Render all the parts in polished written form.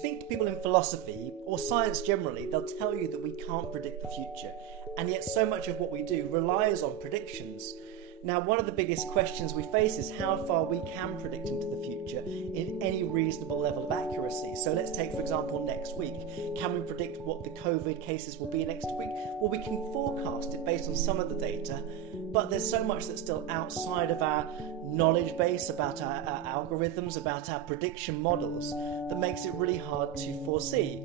speak to people in philosophy or science generally, they'll tell you that we can't predict the future, and yet so much of what we do relies on predictions. Now, one of the biggest questions we face is how far we can predict into the future in any reasonable level of accuracy. So let's take, for example, next week. Can we predict what the COVID cases will be next week? Well, we can forecast it based on some of the data, but there's so much that's still outside of our knowledge base, about our algorithms, about our prediction models, that makes it really hard to foresee.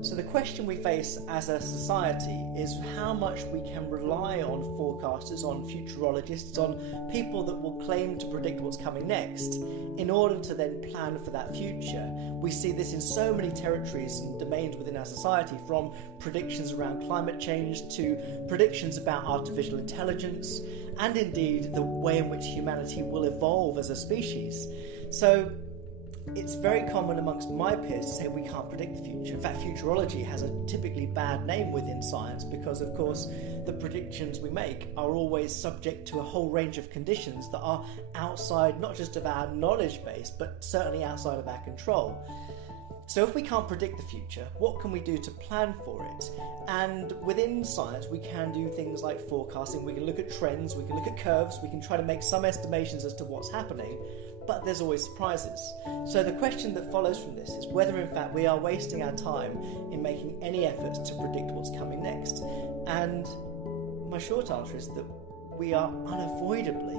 So the question we face as a society is how much we can rely on forecasters, on futurologists, on people that will claim to predict what's coming next in order to then plan for that future. We see this in so many territories and domains within our society, from predictions around climate change to predictions about artificial intelligence, and indeed the way in which humanity will evolve as a species. So it's very common amongst my peers to say we can't predict the future. In fact, futurology has a typically bad name within science because, of course, the predictions we make are always subject to a whole range of conditions that are outside not just of our knowledge base, but certainly outside of our control. So if we can't predict the future, what can we do to plan for it? And within science, we can do things like forecasting. We can look at trends, we can look at curves, we can try to make some estimations as to what's happening, but there's always surprises. So the question that follows from this is whether in fact we are wasting our time in making any efforts to predict what's coming next. And my short answer is that we are unavoidably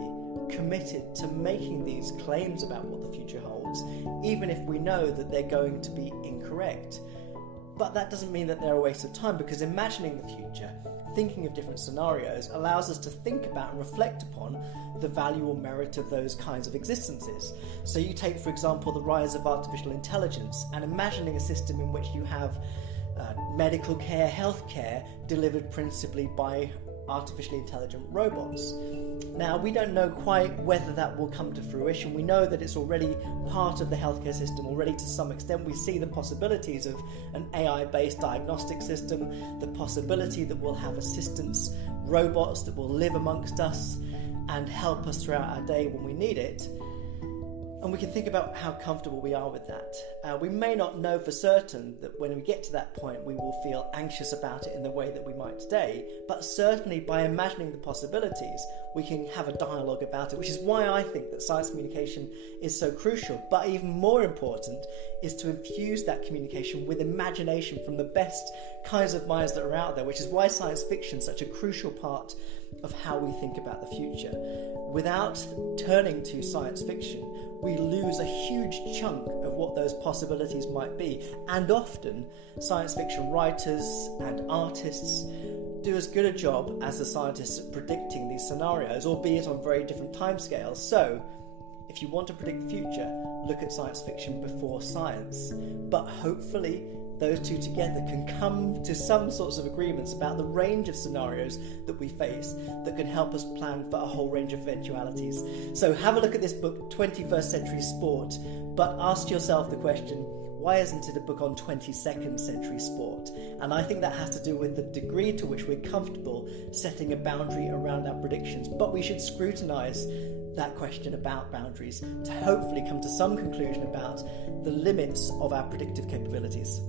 committed to making these claims about what the future holds, even if we know that they're going to be incorrect. But that doesn't mean that they're a waste of time, because imagining the future, thinking of different scenarios, allows us to think about and reflect upon the value or merit of those kinds of existences. So you take, for example, the rise of artificial intelligence, and imagining a system in which you have medical care, healthcare, delivered principally by artificially intelligent robots. Now, we don't know quite whether that will come to fruition. We know that it's already part of the healthcare system already to some extent. We see the possibilities of an AI-based diagnostic system, the possibility that we'll have assistants, robots that will live amongst us and help us throughout our day when we need it. And we can think about how comfortable we are with that. We may not know for certain that when we get to that point we will feel anxious about it in the way that we might today, but certainly by imagining the possibilities we can have a dialogue about it, which is why I think that science communication is so crucial. But even more important is to infuse that communication with imagination from the best kinds of minds that are out there, which is why science fiction is such a crucial part of how we think about the future. Without turning to science fiction, we lose a huge chunk of what those possibilities might be. And often, science fiction writers and artists do as good a job as the scientists at predicting these scenarios, albeit on very different timescales. So, if you want to predict the future, look at science fiction before science. But hopefully, those two together can come to some sorts of agreements about the range of scenarios that we face that can help us plan for a whole range of eventualities. So have a look at this book, 21st Century Sport, but ask yourself the question, why isn't it a book on 22nd century sport? And I think that has to do with the degree to which we're comfortable setting a boundary around our predictions. But we should scrutinise that question about boundaries to hopefully come to some conclusion about the limits of our predictive capabilities.